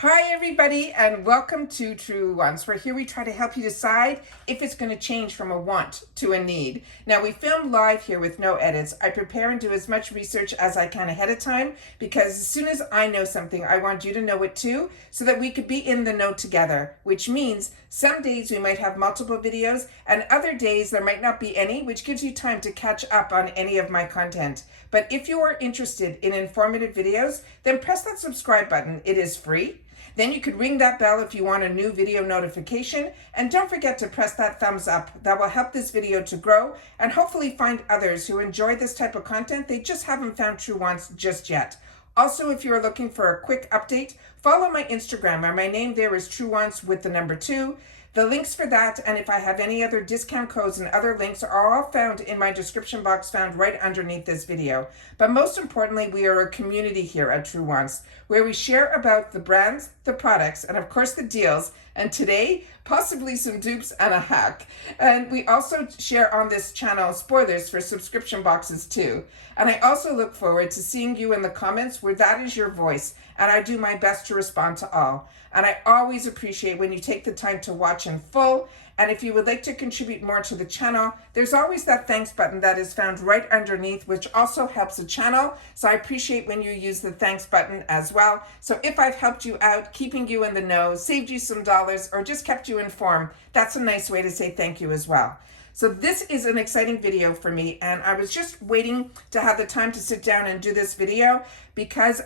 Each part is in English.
Hi everybody and welcome to Truewants, where here we try to help you decide if it's going to change from a want to a need. Now we film live here with no edits. I prepare and do as much research as I can ahead of time because as soon as I know something, I want you to know it too so that we could be in the know together, which means some days we might have multiple videos and other days there might not be any, which gives you time to catch up on any of my content. But if you are interested in informative videos, then press that subscribe button. It is free. Then you could ring that bell if you want a new video notification. And don't forget to press that thumbs up. That will help this video to grow and hopefully find others who enjoy this type of content. They just haven't found Truewants just yet. Also, if you're looking for a quick update, follow my Instagram, where my name there is Truewants with the number 2. The links for that, and if I have any other discount codes and other links, are all found in my description box found right underneath this video. But most importantly, we are a community here at Truewants, where we share about the brands, the products, and of course the deals, and today, possibly some dupes and a hack. And we also share on this channel spoilers for subscription boxes too. And I also look forward to seeing you in the comments where that is your voice, and I do my best to respond to all. And I always appreciate when you take the time to watch in full. And if you would like to contribute more to the channel, there's always that thanks button that is found right underneath, which also helps the channel. So I appreciate when you use the thanks button as well. So if I've helped you out, keeping you in the know, saved you some dollars, or just kept you informed, that's a nice way to say thank you as well. So this is an exciting video for me, and I was just waiting to have the time to sit down and do this video because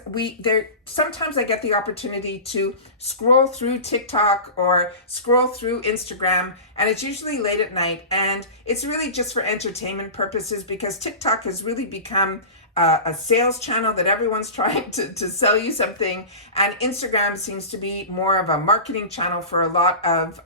sometimes I get the opportunity to scroll through TikTok or scroll through Instagram, and it's usually late at night, and it's really just for entertainment purposes because TikTok has really become a sales channel that everyone's trying to sell you something, and Instagram seems to be more of a marketing channel for a lot of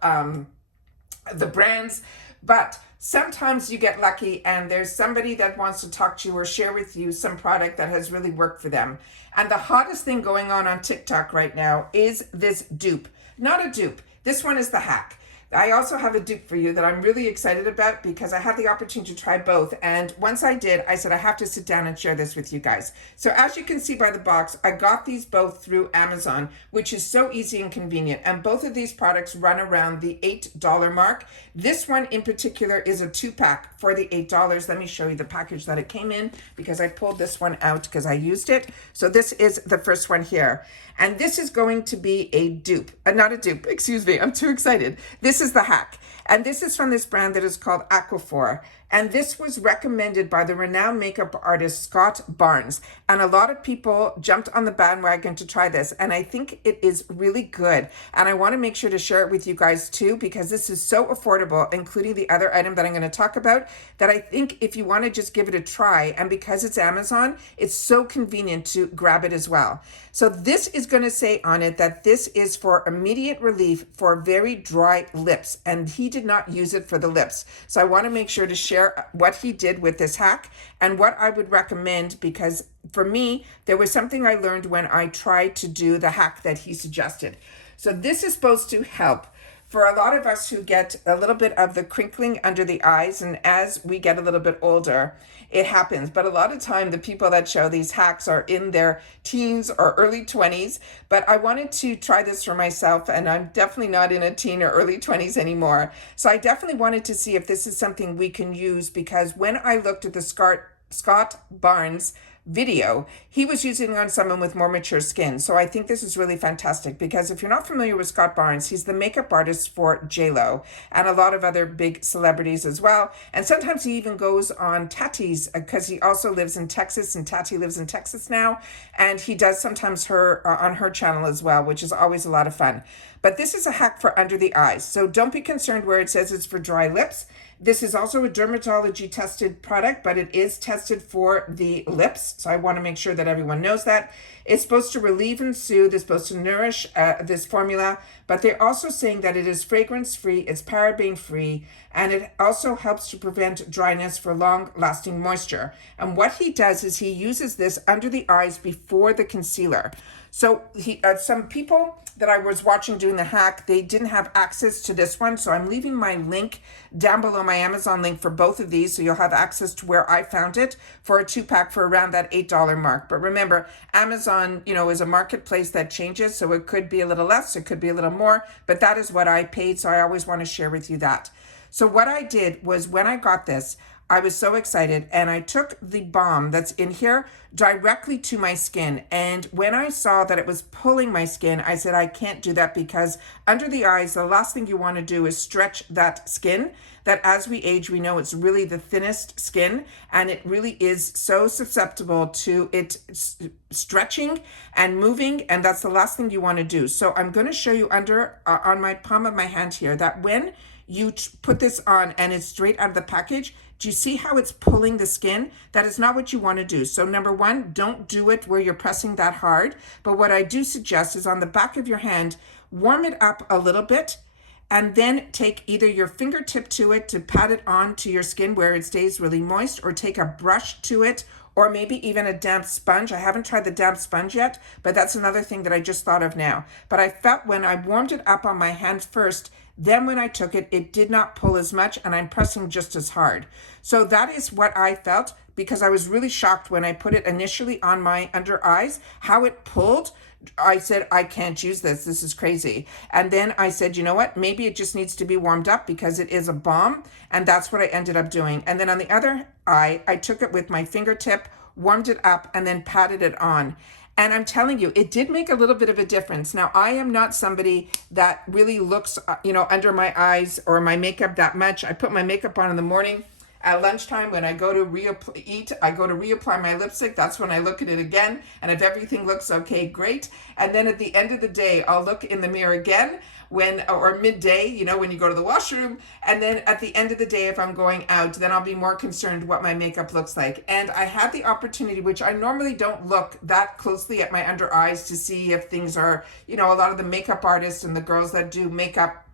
the brands. But sometimes you get lucky and there's somebody that wants to talk to you or share with you some product that has really worked for them. And the hottest thing going on TikTok right now is this dupe. Not a dupe. This one is the hack. I also have a dupe for you that I'm really excited about because I had the opportunity to try both. And once I did, I said, I have to sit down and share this with you guys. So as you can see by the box, I got these both through Amazon, which is so easy and convenient. And both of these products run around the $8 mark. This one in particular is a 2-pack for the $8. Let me show you the package that it came in because I pulled this one out because I used it. So this is the first one here. And this is going to be a dupe, not a dupe, excuse me, I'm too excited. This is the hack. And this is from this brand that is called Aquaphor. And this was recommended by the renowned makeup artist, Scott Barnes. And a lot of people jumped on the bandwagon to try this. And I think it is really good. And I want to make sure to share it with you guys too, because this is so affordable, including the other item that I'm going to talk about, that I think if you want to just give it a try, and because it's Amazon, it's so convenient to grab it as well. So this is going to say on it that this is for immediate relief for very dry lips. And he did not use it for the lips. So I want to make sure to share what he did with this hack and what I would recommend, because for me, there was something I learned when I tried to do the hack that he suggested. So this is supposed to help for a lot of us who get a little bit of the crinkling under the eyes, and as we get a little bit older, it happens. But a lot of time, the people that show these hacks are in their teens or early 20s. But I wanted to try this for myself, and I'm definitely not in a teen or early 20s anymore. So I definitely wanted to see if this is something we can use, because when I looked at the Scott Barnes video, he was using it on someone with more mature skin. So I think this is really fantastic, because if you're not familiar with Scott Barnes, he's the makeup artist for J-Lo and a lot of other big celebrities as well. And sometimes he even goes on Tate's, because he also lives in Texas, and Tate lives in Texas now. And he does sometimes her on her channel as well, which is always a lot of fun. But this is a hack for under the eyes. So don't be concerned where it says it's for dry lips. This is also a dermatology tested product, but it is tested for the lips. So I want to make sure that everyone knows that. It's supposed to relieve and soothe. It's supposed to nourish this formula, but they're also saying that it is fragrance free, it's paraben free, and it also helps to prevent dryness for long lasting moisture. And what he does is he uses this under the eyes before the concealer. So some people that I was watching doing the hack, they didn't have access to this one. So I'm leaving my link down below, my Amazon link for both of these. So you'll have access to where I found it for a 2-pack for around that $8 mark. But remember, Amazon, is a marketplace that changes. So it could be a little less, it could be a little more, but that is what I paid. So I always want to share with you that. So what I did was when I got this, I was so excited, and I took the balm that's in here directly to my skin. And when I saw that it was pulling my skin, I said, I can't do that, because under the eyes, the last thing you want to do is stretch that skin. That as we age, we know it's really the thinnest skin, and it really is so susceptible to it stretching and moving, and that's the last thing you want to do. So I'm going to show you under on my palm of my hand here that when you put this on and it's straight out of the package, do you see how it's pulling the skin? That is not what you want to do. So number one, don't do it where you're pressing that hard. But what I do suggest is on the back of your hand, warm it up a little bit, and then take either your fingertip to it to pat it on to your skin where it stays really moist, or take a brush to it, or maybe even a damp sponge. I haven't tried the damp sponge yet, but that's another thing that I just thought of now. But I felt when I warmed it up on my hand first, then when I took it, it did not pull as much, and I'm pressing just as hard. So that is what I felt, because I was really shocked when I put it initially on my under eyes, how it pulled. I said, I can't use this. This is crazy. And then I said, you know what? Maybe it just needs to be warmed up because it is a balm. And that's what I ended up doing. And then on the other eye, I took it with my fingertip, warmed it up, and then patted it on. And I'm telling you, it did make a little bit of a difference. Now, I am not somebody that really looks, under my eyes or my makeup that much. I put my makeup on in the morning. At lunchtime, when I go to eat, I go to reapply my lipstick. That's when I look at it again. And if everything looks okay, great. And then at the end of the day, I'll look in the mirror again or midday, when you go to the washroom. And then at the end of the day, if I'm going out, then I'll be more concerned what my makeup looks like. And I had the opportunity, which I normally don't look that closely at my under eyes to see if things are, a lot of the makeup artists and the girls that do makeup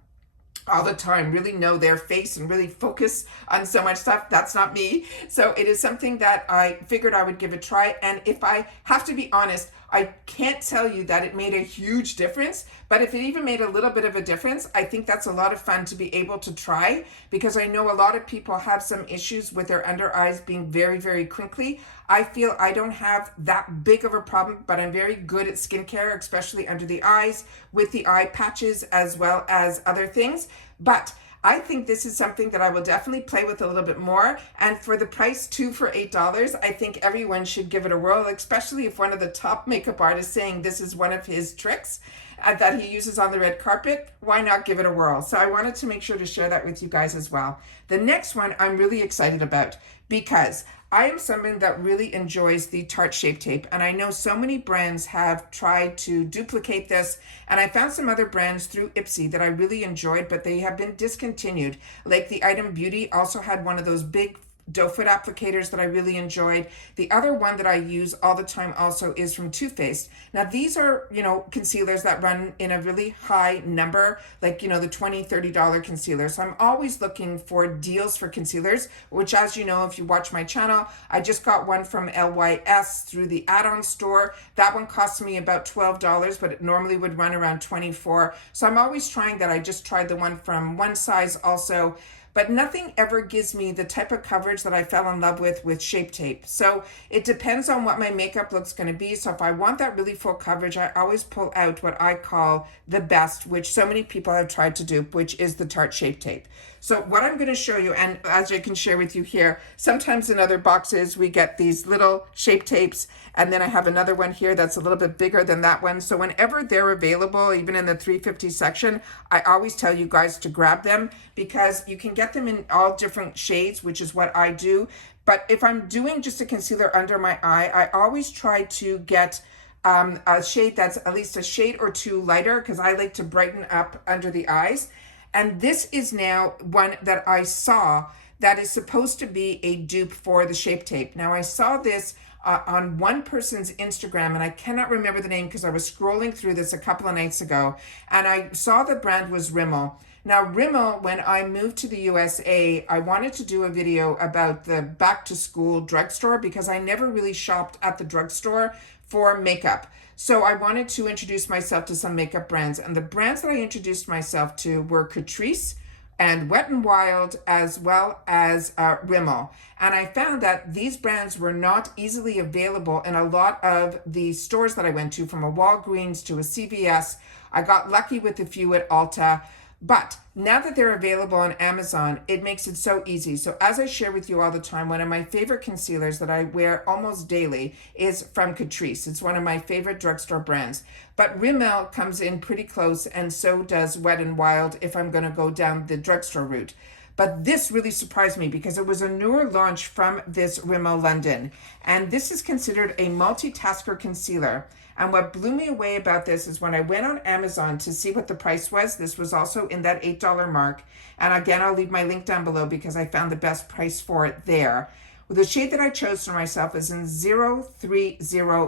all the time really know their face and really focus on so much stuff. That's not me. So it is something that I figured I would give a try. And if I have to be honest, I can't tell you that it made a huge difference, but if it even made a little bit of a difference, I think that's a lot of fun to be able to try, because I know a lot of people have some issues with their under eyes being very, very crinkly. I feel I don't have that big of a problem, but I'm very good at skincare, especially under the eyes, with the eye patches as well as other things. But I think this is something that I will definitely play with a little bit more. And for the price, 2 for $8, I think everyone should give it a whirl, especially if one of the top makeup artists saying this is one of his tricks that he uses on the red carpet. Why not give it a whirl? So I wanted to make sure to share that with you guys as well. The next one I'm really excited about, because I am someone that really enjoys the Tarte Shape Tape, and I know so many brands have tried to duplicate this, and I found some other brands through Ipsy that I really enjoyed, but they have been discontinued. Like the Item Beauty also had one of those big doe foot applicators that I really enjoyed. The other one that I use all the time also is from Too Faced. Now these are, concealers that run in a really high number, like, the $20, $30 concealer. So I'm always looking for deals for concealers, which, as you know, if you watch my channel, I just got one from LYS through the add-on store. That one cost me about $12, but it normally would run around $24. So I'm always trying that. I just tried the one from One Size also. But nothing ever gives me the type of coverage that I fell in love with Shape Tape. So it depends on what my makeup look's going to be. So if I want that really full coverage, I always pull out what I call the best, which so many people have tried to dupe, which is the Tarte Shape Tape. So what I'm going to show you, and as I can share with you here, sometimes in other boxes we get these little shape tapes, and then I have another one here that's a little bit bigger than that one. So whenever they're available, even in the 350 section, I always tell you guys to grab them, because you can get them in all different shades, which is what I do. But if I'm doing just a concealer under my eye, I always try to get a shade that's at least a shade or two lighter, because I like to brighten up under the eyes. And this is now one that I saw that is supposed to be a dupe for the Shape Tape. Now I saw this on one person's Instagram, and I cannot remember the name because I was scrolling through this a couple of nights ago, and I saw the brand was Rimmel. Now Rimmel, when I moved to the USA, I wanted to do a video about the back to school drugstore, because I never really shopped at the drugstore for makeup. So I wanted to introduce myself to some makeup brands, and the brands that I introduced myself to were Catrice and Wet n Wild, as well as Rimmel. And I found that these brands were not easily available in a lot of the stores that I went to, from a Walgreens to a CVS. I got lucky with a few at Ulta. But now that they're available on Amazon, it makes it so easy. So as I share with you all the time, one of my favorite concealers that I wear almost daily is from Catrice. It's one of my favorite drugstore brands. But Rimmel comes in pretty close, and so does Wet n Wild if I'm going to go down the drugstore route. But this really surprised me because it was a newer launch from this Rimmel London. And this is considered a multitasker concealer. And what blew me away about this is when I went on Amazon to see what the price was, this was also in that $8 mark. And again, I'll leave my link down below because I found the best price for it there. Well, the shade that I chose for myself is in 030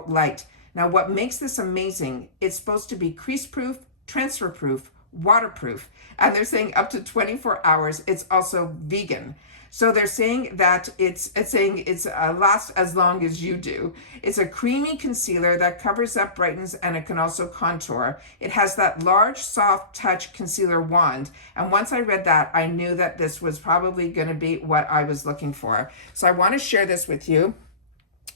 Light. Now, what makes this amazing, it's supposed to be crease proof, transfer proof, waterproof, and they're saying up to 24 hours. It's also vegan. So they're saying that it's last as long as you do. It's a creamy concealer that covers up, brightens, and it can also contour. It has that large, soft touch concealer wand. And once I read that, I knew that this was probably going to be what I was looking for. So I want to share this with you.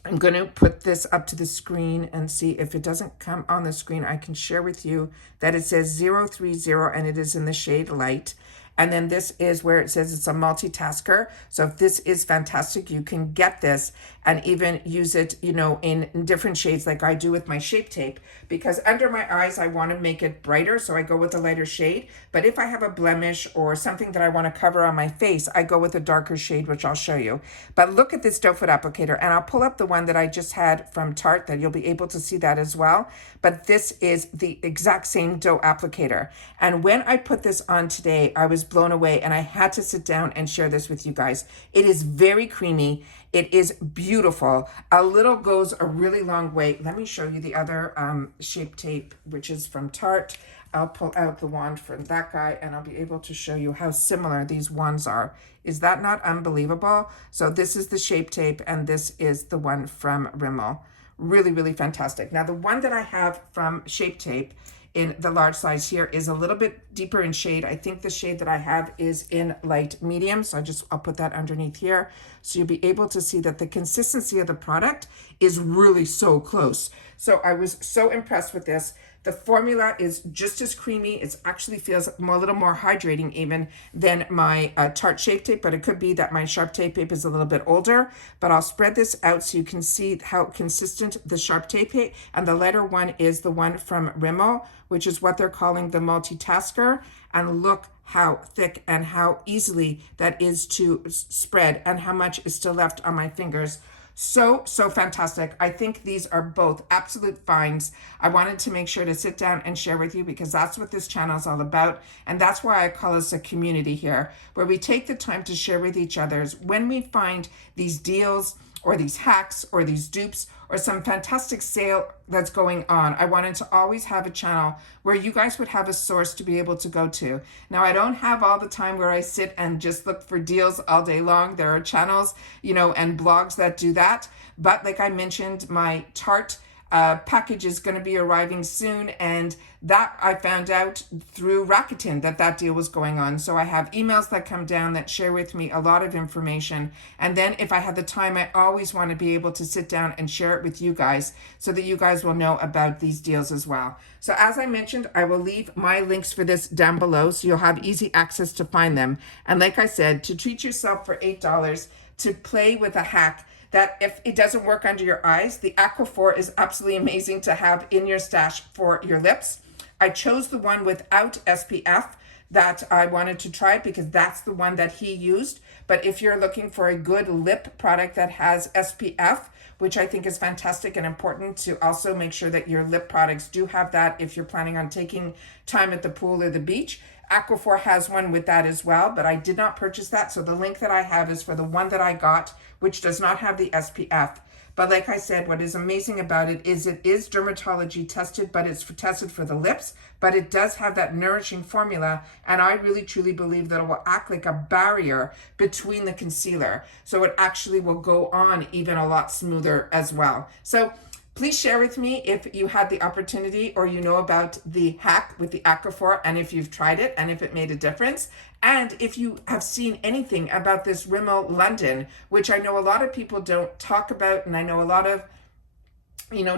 I'm going to put this up to the screen and see if it doesn't come on the screen. I can share with you that it says 030 and it is in the shade Light. And then this is where it says it's a multitasker. So if this is fantastic, you can get this and even use it, you know, in different shades like I do with my Shape Tape, because under my eyes, I want to make it brighter. So I go with a lighter shade. But if I have a blemish or something that I want to cover on my face, I go with a darker shade, which I'll show you. But look at this doe foot applicator, and I'll pull up the one that I just had from Tarte, that you'll be able to see that as well. But this is the exact same doe applicator. And when I put this on today, I was blown away, and I had to sit down and share this with you guys. It is very creamy. It is beautiful. A little goes a really long way. Let me show you the other Shape Tape, which is from Tarte. I'll pull out the wand from that guy, and I'll be able to show you how similar these wands are. Is that not unbelievable? So this is the Shape Tape, and this is the one from Rimmel. Really, really fantastic. Now, the one that I have from Shape Tape in the large size here is a little bit deeper in shade. I think the shade that I have is in light medium. So I'll put that underneath here. So you'll be able to see that the consistency of the product is really so close. So I was so impressed with this. The formula is just as creamy. It actually feels a little more hydrating even than my Tarte Shape Tape, but it cope be that my Sharp Tape is a little bit older. But I'll spread this out so you can see how consistent the Sharp Tape is. And the lighter one is the one from Rimmel, which is what they're calling the multitasker. And look how thick and how easily that is to spread, and how much is still left on my fingers. So fantastic. I think these are both absolute finds. I wanted to make sure to sit down and share with you because that's what this channel is all about. And that's why I call us a community here, where we take the time to share with each other when we find these deals or these hacks or these dupes or some fantastic sale that's going on. I wanted to always have a channel where you guys would have a source to be able to go to. Now, I don't have all the time where I sit and just look for deals all day long. There are channels, you know, and blogs that do that. But like I mentioned, my Tarte package is going to be arriving soon, and that I found out through Rakuten that deal was going on. So I have emails that come down that share with me a lot of information, and then if I have the time, I always want to be able to sit down and share it with you guys so that you guys will know about these deals as well. So as I mentioned, I will leave my links for this down below so you'll have easy access to find them. And like I said, to treat yourself for $8 to play with a hack that if it doesn't work under your eyes, the Aquaphor is absolutely amazing to have in your stash for your lips. I chose the one without SPF that I wanted to try because that's the one that he used. But if you're looking for a good lip product that has SPF, which I think is fantastic and important to also make sure that your lip products do have that if you're planning on taking time at the pool or the beach, Aquaphor has one with that as well, but I did not purchase that. So the link that I have is for the one that I got, which does not have the SPF. But like I said, what is amazing about it is dermatology tested, but it's tested for the lips, but it does have that nourishing formula. And I really truly believe that it will act like a barrier between the concealer. So it actually will go on even a lot smoother as well. So Please share with me if you had the opportunity or you know about the hack with the Aquaphor, and if you've tried it and if it made a difference. And if you have seen anything about this Rimmel London, which I know a lot of people don't talk about, and I know a lot of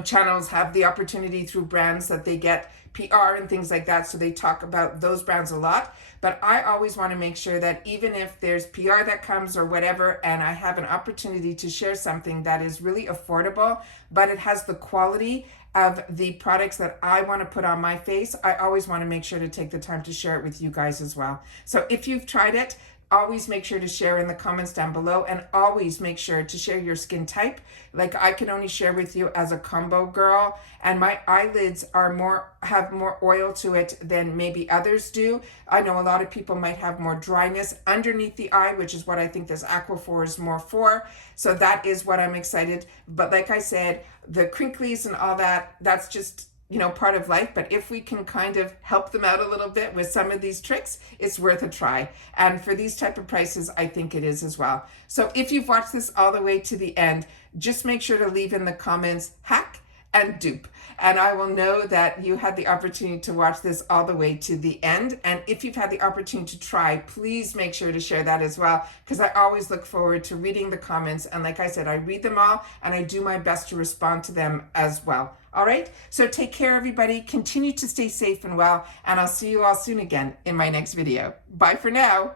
channels have the opportunity through brands that they get PR and things like that, so they talk about those brands a lot. But I always want to make sure that even if there's PR that comes or whatever, and I have an opportunity to share something that is really affordable, but it has the quality of the products that I want to put on my face, I always want to make sure to take the time to share it with you guys as well. So if you've tried it, always make sure to share in the comments down below, and always make sure to share your skin type. Like, I can only share with you as a combo girl, and my eyelids have more oil to it than maybe others do. I know a lot of people might have more dryness underneath the eye, which is what I think this Aquaphor is more for. So that is what I'm excited. But like I said, the crinklies and all that, that's just part of life. But if we can kind of help them out a little bit with some of these tricks, it's worth a try. And for these type of prices, I think it is as well. So if you've watched this all the way to the end, just make sure to leave in the comments hack and dupe, and I will know that you had the opportunity to watch this all the way to the end. And if you've had the opportunity to try, please make sure to share that as well, because I always look forward to reading the comments. And like I said, I read them all and I do my best to respond to them as well. All right, so take care, everybody. Continue to stay safe and well, and I'll see you all soon again in my next video. Bye for now.